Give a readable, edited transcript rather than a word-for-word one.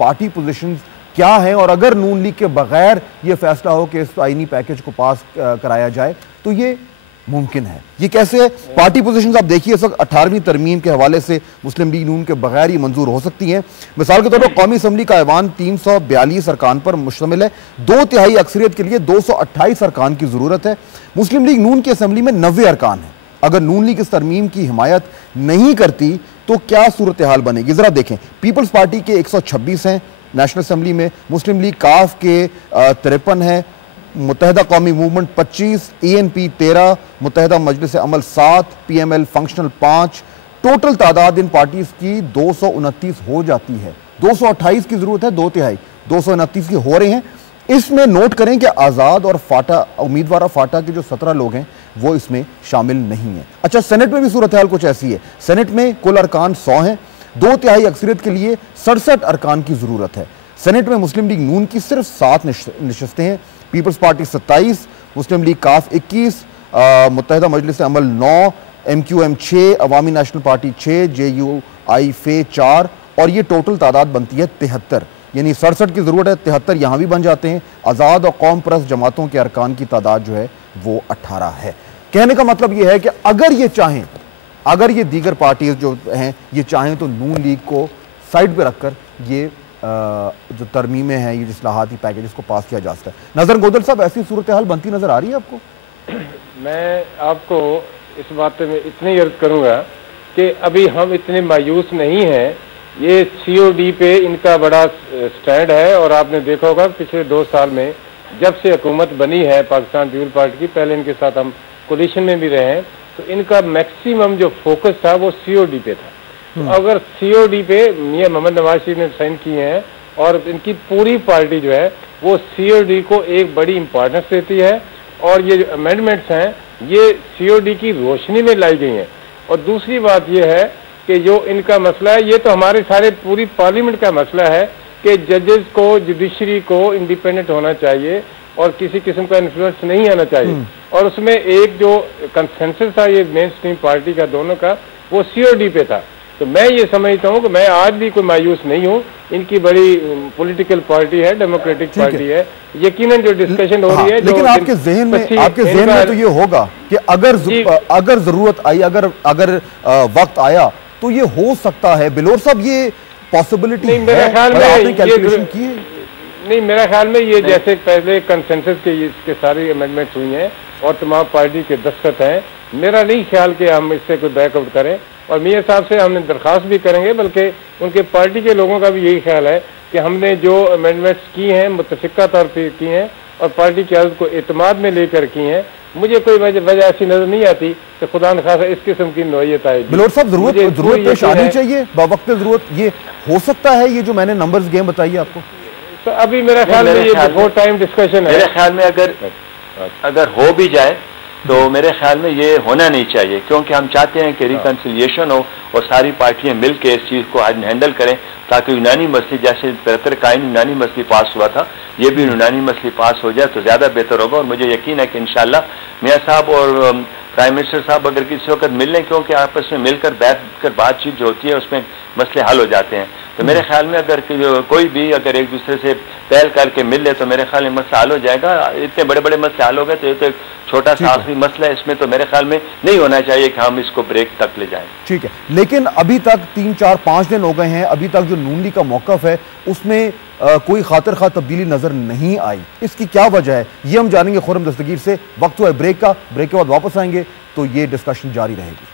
Party positions क्या हैं, और अगर नून लीग के बगैर ये फैसला हो कि इस आईनी पैकेज को पास कराया जाए तो ये मुमकिन है। ये कैसे है? पार्टी पोजीशंस आप देखिए, इस वक्त 18वीं तरमीम के हवाले से मुस्लिम लीग नून के बगैर ही मंजूर हो सकती हैं। मिसाल के तौर पर कौमी असम्बली का ऐवान 342 अरकान पर मुश्तमिल है। 2/3 अक्सरियत के लिए 228 अरकान की ज़रूरत है। मुस्लिम लीग नून की असम्बली में 90 अरकान हैं। अगर नून लीग इस तरमीम की हिमायत नहीं करती तो क्या सूरत हाल बनेगी? ज़रा देखें, पीपल्स पार्टी के 126 हैं नेशनल असम्बली में, मुस्लिम लीग काफ के 53 हैं, मुत्तहिदा कौमी मूवमेंट 25, ENP 13, मुत्तहिदा मजलिस अमल 7, PML फंक्शनल 5। टोटल तादाद इन पार्टीज की 229 हो जाती है। 228 की जरूरत है, 2/3, 229 की हो रहे हैं। इसमें नोट करें कि आज़ाद और फाटा उम्मीदवार फाटा के जो 17 लोग हैं वो इसमें शामिल नहीं हैं। अच्छा, सेनेट में भी सूरत हाल कुछ ऐसी है। सेनेट में कुल अरकान 100 हैं। 2/3 अक्सरियत के लिए 67 अरकान की जरूरत है। सेनेट में मुस्लिम लीग नून की सिर्फ 7 नशस्तें हैं, पीपल्स पार्टी 27, मुस्लिम लीग काफ 21, मुत्तहिदा मजलिस अमल 9, MQM 6, अवामी नेशनल पार्टी 6, JUI फे 4, और ये टोटल तादाद बनती है 73। यानी 67 की ज़रूरत है, 73 यहाँ भी बन जाते हैं। आज़ाद और कौम परस्त जमातों के अरकान की तादाद जो है वो 18 है। कहने का मतलब ये है कि अगर ये चाहें, अगर ये दीगर पार्टीज जो हैं ये चाहें तो नून लीग को साइड पे रखकर ये जो तरमीमें हैं, ये इस्लाहाती पैकेज को पास किया जा सकता है। नजर गोदल साहब, ऐसी सूरत हाल बनती नजर आ रही है आपको? मैं आपको इस बात में इतनी अर्ज करूंगा कि अभी हम इतने मायूस नहीं हैं। ये COD पे इनका बड़ा स्टैंड है, और आपने देखा होगा पिछले 2 साल में जब से हुकूमत बनी है पाकिस्तान पीपल्स पार्टी की, पहले इनके साथ हम कोलिशन में भी रहे हैं, तो इनका मैक्सिमम जो फोकस था वो COD पे था। तो अगर COD पे मियां मोहम्मद नवाज शरीफ ने साइन किए हैं और इनकी पूरी पार्टी जो है वो COD को एक बड़ी इंपॉर्टेंस देती है, और ये जो अमेंडमेंट्स हैं ये COD की रोशनी में लाई गई हैं। और दूसरी बात ये है कि जो इनका मसला है, ये तो हमारे सारे पूरी पार्लियामेंट का मसला है कि जजेस को, जुडिशरी को इंडिपेंडेंट होना चाहिए और किसी किस्म का इन्फ्लुएंस नहीं आना चाहिए। और उसमें एक जो कंसेंसस था ये मेन स्ट्रीम पार्टी का दोनों का, वो COD पे था। तो मैं ये समझता हूँ कि मैं आज भी कोई मायूस नहीं हूँ। इनकी बड़ी पॉलिटिकल पार्टी है, डेमोक्रेटिक पार्टी है। यकीनन जो डिस्कशन हो रही है, लेकिन आपके जहन में तो ये होगा कि अगर जरूरत आई, अगर वक्त आया तो ये हो सकता है। बिलोर साहब, ये पॉसिबिलिटी है? मेरे ख्याल में आपने कैलकुलेशन की है? नहीं, मेरा ख्याल में ये जैसे पहले कंसेंसस के इसके सारी अमेंडमेंट्स हुई हैं और तमाम पार्टी के दस्तखत हैं, मेरा नहीं ख्याल कि हम इससे कोई बैकआउट करें। और मियां साहब से हमने दरख्वास्त भी करेंगे, बल्कि उनके पार्टी के लोगों का भी यही ख्याल है कि हमने जो अमेंडमेंट्स की हैं मुत्तफिका तौर पर की हैं और पार्टी की आदत को एतमाद में लेकर की हैं। मुझे कोई वजह ऐसी नजर नहीं आती कि खुदा न खासा इस किस्म की नौयत आएगी। बिलोर साहब, जरूरत पेश आनी चाहिए, बवक्त जरूरत ये हो सकता है, ये जो मैंने नंबर्स गेम बताई आपको? तो अभी मेरा ख्याल में ये बिफोर टाइम डिस्कशन है। मेरे ख्याल में अगर हो भी जाए तो मेरे ख्याल में ये होना नहीं चाहिए, क्योंकि हम चाहते हैं कि रिकन्सिलिएशन हो और सारी पार्टियां मिलकर इस चीज़ को आज हैंडल करें, ताकि यूनानी मसले जैसे 73 का यूनानी मसले पास हुआ था, ये भी यूनानी मसले पास हो जाए तो ज़्यादा बेहतर होगा। और मुझे यकीन है कि इंशाल्लाह मियां साहब और प्राइम मिनिस्टर साहब अगर किसी वक्त मिल लें, क्योंकि आपस में मिलकर बैठकर बातचीत जो होती है उसमें मसले हल हो जाते हैं, तो मेरे ख्याल में अगर कोई भी अगर एक दूसरे से पहल करके मिल ले तो मेरे ख्याल में मसला हल हो जाएगा। इतने बड़े बड़े मसले हल हो गए तो ये तो एक छोटा सा आखिरी मसला है, इसमें तो मेरे ख्याल में नहीं होना चाहिए कि हम इसको ब्रेक तक ले जाएं। ठीक है, लेकिन अभी तक 3, 4, 5 दिन हो गए हैं, अभी तक जो नून लीग का मौक़िफ़ है उसमें कोई खातिर खा तब्दीली नजर नहीं आई। इसकी क्या वजह है, ये हम जानेंगे खुर्रम दस्तगीर से। वक्त हुआ है ब्रेक का, ब्रेक के बाद वापस आएंगे तो ये डिस्कशन जारी रहेगी।